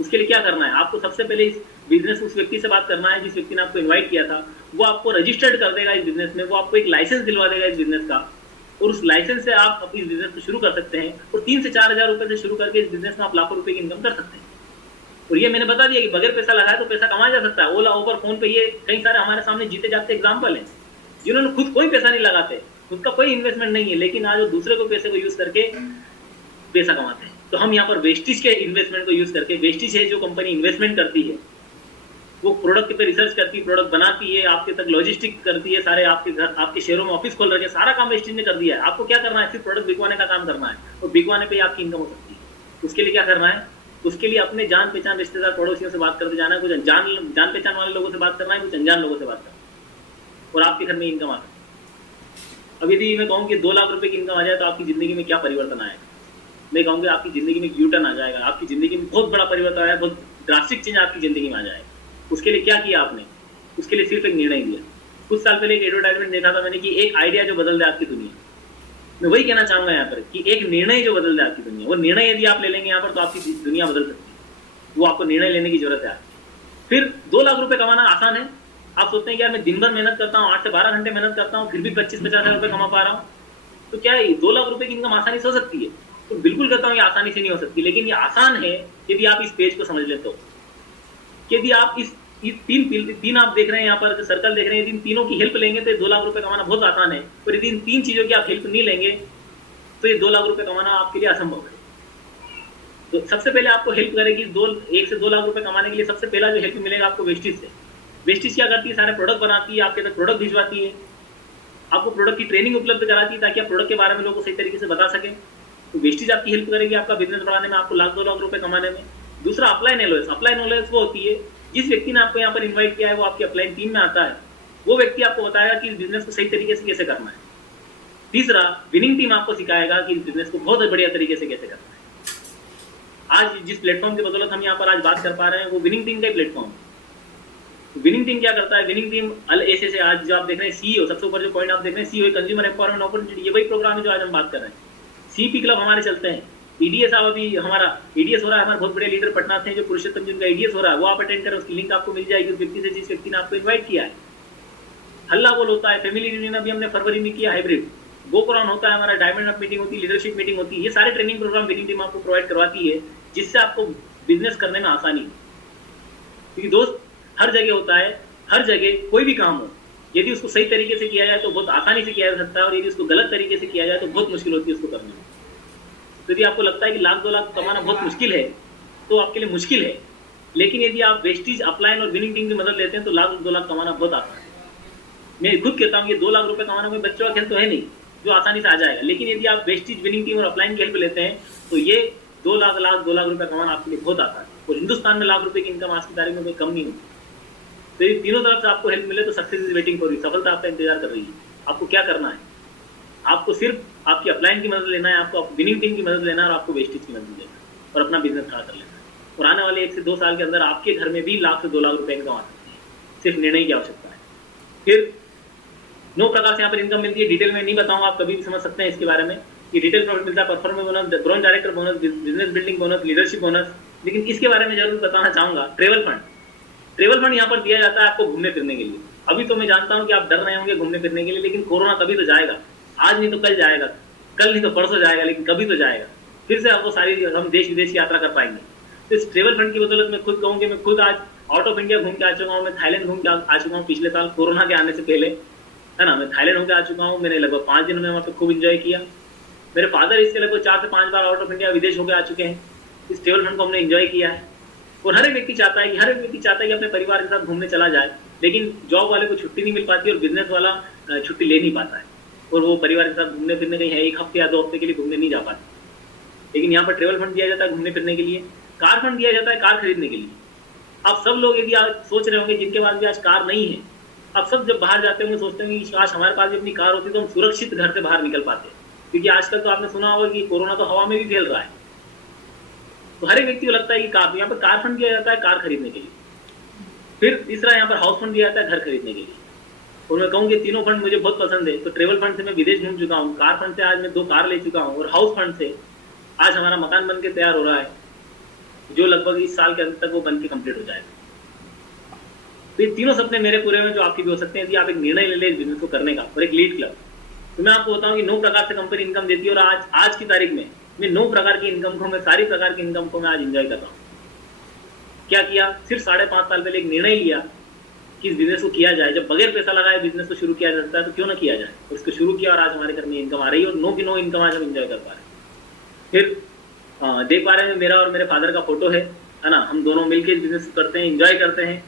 उसके लिए क्या करना है, आपको सबसे पहले इस बिजनेस उस व्यक्ति से बात करना है जिस व्यक्ति ने आपको इन्वाइट किया था। वो आपको रजिस्टर्ड कर देगा इस बिजनेस में, वो आपको एक लाइसेंस दिलवा देगा इस बिजनेस का, और उस लाइसेंस से आप इस बिजनेस को शुरू कर सकते हैं। और 3 से 4 हज़ार रुपए से शुरू करके इस बिजनेस में आप लाखों रुपए की इनकम कर सकते हैं। और ये मैंने बता दिया कि बगैर पैसा लगाए तो पैसा कमाया जा सकता है। ओला, उबर, फोन पे, ये कई सारे हमारे सामने जीते जाते एग्जाम्पल हैं जिन्होंने खुद कोई पैसा नहीं लगाते, खुद का कोई इन्वेस्टमेंट नहीं है, लेकिन आज वो दूसरे को पैसे को यूज करके पैसा कमाते हैं। तो हम यहाँ पर वेस्टेज के इन्वेस्टमेंट को यूज करके, वेस्टेज है जो कंपनी इन्वेस्टमेंट करती है, वो प्रोडक्ट पे रिसर्च करती है, प्रोडक्ट बनाती है, आपके तक लॉजिस्टिक करती है, सारे आपके घर आपके शहरों में ऑफिस खोल रखे हैं, सारा काम वेस्टेज ने कर दिया है। आपको क्या करना है, सिर्फ प्रोडक्ट बिकवाने का काम करना है, और बिकवाने पे आपकी इनकम हो सकती है। उसके लिए क्या करना है, उसके लिए अपने जान पहचान रिश्तेदार पड़ोसियों से बात करते जाना है, कुछ जान पहचान वाले लोगों से बात करना है, कुछ अनजान लोगों से बात करना है, और आपके घर में इनकम आ सकती है। अब यदि मैं कहूँ कि 2 लाख रुपए की इनकम आ जाए तो आपकी जिंदगी में क्या परिवर्तन आएगा? मैं कहूँगा आपकी जिंदगी में यू टर्न आ जाएगा, आपकी जिंदगी में बहुत बड़ा परिवर्तन आया, बहुत ड्रास्टिक चेंज आपकी जिंदगी में आ जाएगा। उसके लिए क्या किया आपने? उसके लिए सिर्फ एक निर्णय लिया। कुछ साल पहले एक एडवर्टाइजमेंट देखा था मैंने कि एक आइडिया जो बदल दे आपकी दुनिया। मैं वही कहना चाहूंगा यहाँ पर कि एक निर्णय जो बदल दे आपकी दुनिया, वो निर्णय यदि आप ले लेंगे यहाँ पर तो आपकी दुनिया बदल सकती है। वो आपको निर्णय लेने की जरूरत है। फिर 2 लाख रुपए कमाना आसान है। आप सोचते हैं कि यार मैं दिन भर मेहनत करता हूँ, 8 से 12 घंटे मेहनत करता हूँ, फिर भी 25-50 हज़ार रुपए कमा पा रहा हूँ, तो क्या है 2 लाख रुपए की इनकम आसानी से हो सकती है? तो बिल्कुल कहता हूँ ये आसानी से नहीं हो सकती, लेकिन ये आसान है यदि आप इस पेज को समझ लेते हो। यदि आप इस तीन आप देख रहे हैं यहाँ पर सर्कल देख रहे हैं, इन तीनों की हेल्प लेंगे तो 2 लाख रुपए कमाना बहुत आसान है। और यदि इन 3 चीजों की आप हेल्प नहीं लेंगे तो ये 2 लाख रुपए कमाना आपके लिए असंभव है। तो सबसे पहले आपको हेल्प करेगी 1 से 2 लाख रुपए कमाने के लिए सबसे पहला जो हेल्प मिलेगा आपको वेस्टेज से। वेस्टेज क्या करती है? सारे प्रोडक्ट बनाती है, आपके तक प्रोडक्ट भिजवाती है, आपको प्रोडक्ट की ट्रेनिंग उपलब्ध कराती है ताकि आप प्रोडक्ट के बारे में लोगों को सही तरीके से बता सकें। तो वेस्टेज आपकी हेल्प करेगी आपका बिजनेस बढ़ाने में, आपको 1-2 लाख रुपए कमाने में। दूसरा अप्लाई नॉलेज। अप्लाई नॉलेज वो होती है जिस व्यक्ति ने आपको यहाँ पर इन्वाइट किया है, वो आपकी अपलाइन टीम में आता है, वो व्यक्ति आपको बताएगा कि इस बिजनेस को सही तरीके से कैसे करना है। तीसरा, विनिंग टीम आपको सिखाएगा कि इस बिजनेस को बहुत बढ़िया तरीके से कैसे करना है। आज जिस प्लेटफॉर्म की बदौलत हम यहाँ पर आज बात कर पा रहे हैं वो विनिंग टीम का प्लेटफॉर्म है। विनिंग टीम क्या करता है? विनिंग टीम ऐसे आज जो आप देख रहे हैं सीईओ, सबसे ऊपर जो पॉइंट आप देख रहे हैं सीईओ, कंज्यूमर एम्पावरमेंट अपॉर्चुनिटी, ये वही प्रोग्राम है जो आज हम बात कर रहे हैं। सीपी क्लब हमारे चलते हैं, ईडीएस साहब अभी हमारा ईडीएस हो रहा है, हमारे बहुत बड़े लीडर पटना से जो पुरुषोत्तम जिनका ईडीएस हो रहा है वो आप अटेंड करें, उसकी लिंक आपको मिल जाएगी उस व्यक्ति से जिस व्यक्ति ने आपको इन्वाइट किया है। हल्ला बोल होता है, फैमिली रियूनियन अभी हमने फरवरी में किया हाइब्रिड, गोक्राउन होता है हमारा, डायमंड अप मीटिंग होती है, लीडरशिप मीटिंग होती है, ये सारे ट्रेनिंग प्रोग्राम विनिंग टीम आपको प्रोवाइड करवाती है जिससे आपको बिजनेस करने में आसानी है। क्योंकि दोस्त हर जगह होता है, हर जगह कोई भी काम हो यदि उसको सही तरीके से किया जाए तो बहुत आसानी से किया जा सकता है, और यदि उसको गलत तरीके से किया जाए तो बहुत मुश्किल होती है उसको करने में। तो यदि आपको लगता है कि 1-2 लाख कमाना बहुत मुश्किल है तो आपके लिए मुश्किल है, लेकिन यदि आप वेस्टेज, अपलाइन और विनिंग टीम की मदद लेते हैं तो 1-2 लाख कमाना बहुत आसान है। मैं खुद कहता हूँ ये 2 लाख रुपए कमाना कोई बच्चों का खेल तो है नहीं जो आसानी से आ जाएगा, लेकिन यदि आप वेस्टेज, विनिंग टीम और अपलाइन की हेल्प लेते हैं तो ये 2 लाख रुपए कमाना आपके लिए बहुत आसान है। और हिंदुस्तान में लाख रुपए की इनकम आज की तारीख में कोई कम नहीं होती। तो ये तीनों तरफ से आपको हेल्प मिले तो success is waiting for you, सफलता आपका इंतजार कर रही है। आपको क्या करना है? आपको सिर्फ आपकी अपलाइन की मदद लेना है, आपको विनिंग टीम की मदद लेना है और आपको वेस्टेज की मदद लेना है और अपना बिजनेस खड़ा कर लेना है। और आने वाले 1 से 2 साल के अंदर आपके घर में भी 1 से 2 लाख रुपए इनकम आ सकती है, सिर्फ निर्णय की आवश्यकता है। फिर 9 प्रकार से यहाँ पर इनकम मिलती है, डिटेल में नहीं बताऊंगा, आप कभी भी समझ सकते हैं इसके बारे में। कि डिटेल प्रॉफिट मिलता है, performance bonus, branch director bonus, business building bonus, leadership bonus. लेकिन इसके बारे में जरूर बताना चाहूंगा, ट्रेवल फंड। ट्रेवल फंड यहाँ पर दिया जाता है आपको घूमने फिरने के लिए। अभी तो मैं जानता हूँ कि आप डर रहे होंगे घूमने फिरने के लिए, लेकिन कोरोना कभी तो जाएगा, आज नहीं तो कल जाएगा, कल नहीं तो परसों जाएगा, लेकिन कभी तो जाएगा। फिर से आपको सारी हम देश विदेश की यात्रा कर पाएंगे। तो इस ट्रेवल फंड की बदौलत मैं खुद कहूँ कि मैं खुद आज आउट ऑफ इंडिया घूम के आ चुका हूँ। मैं थाईलैंड घूम के आ चुका हूँ पिछले साल कोरोना के आने से पहले, है ना। मैं थाईलैंड होकर आ चुका हूँ, मैंने लगभग 5 दिन में वहाँ पे खूब इंजॉय किया। मेरे फादर इससे लगभग 4 से 5 बार आउट ऑफ इंडिया विदेश होकर आ चुके हैं। इस ट्रेवल फंड को हमने एंजॉय किया है। और हर एक व्यक्ति चाहता है कि अपने परिवार के साथ घूमने चला जाए, लेकिन जॉब वाले को छुट्टी नहीं मिल पाती और बिजनेस वाला छुट्टी ले नहीं पाता है, और वो परिवार के साथ घूमने फिरने कहीं है 1 हफ्ते या 2 हफ्ते के लिए घूमने नहीं जा पाते। लेकिन यहाँ पर ट्रेवल फंड दिया जाता है घूमने फिरने के लिए। कार फंड दिया जाता है कार खरीदने के लिए। आप सब लोग यदि आज सोच रहे होंगे जिनके पास भी आज कार नहीं है, आप सब जब बाहर जाते होंगे सोचते होंगे कि काश हमारे पास भी अपनी कार होती तो हम सुरक्षित घर से बाहर निकल पाते। क्योंकि आजकल तो आपने सुना होगा कि कोरोना तो हवा में भी फैल रहा है। तो हर एक व्यक्ति को लगता है कि कार, यहाँ पर कार फंड दिया जाता है कार खरीदने के लिए। फिर तीसरा यहाँ पर हाउस फंड दिया जाता है घर खरीदने के लिए। और मैं कहूँ कि तीनों फंड मुझे बहुत पसंद है। तो ट्रेवल फंड से मैं विदेश घूम चुका हूँ, कार फंड से आज मैं 2 कार ले चुका हूँ, और हाउस फंड से आज हमारा मकान बन के तैयार हो रहा है, जो लगभग इस साल के अंत तक वो बन के कंप्लीट हो जाएगा। तो ये तीनों सपने मेरे पूरे हुए जो आपकी भी हो सकते हैं यदि आप एक निर्णय ले लें बिजनेस को करने का। और एक लीड क्लब, तो मैं आपको बताऊं कि 9 प्रकार से कंपनी इनकम देती है, और आज की तारीख में मैं 9 प्रकार की इनकम को, मैं सारी प्रकार की इनकम को मैं आज एंजॉय कर रहा हूँ। क्या किया? सिर्फ 5.5 साल पहले एक निर्णय लिया कि इस बिजनेस को किया जाए। जब बगैर पैसा लगाए बिजनेस को शुरू किया जा सकता है तो क्यों ना किया जाए। और इसको शुरू किया और आज हमारे घर में इनकम आ रही है, और 9 की 9 इनकम आज हम एंजॉय कर पा रहे हैं। फिर देख पा रहे हैं मेरा और मेरे फादर का फोटो है ना। हम दोनों मिलकर इस बिजनेस को करते हैं, एंजॉय करते हैं।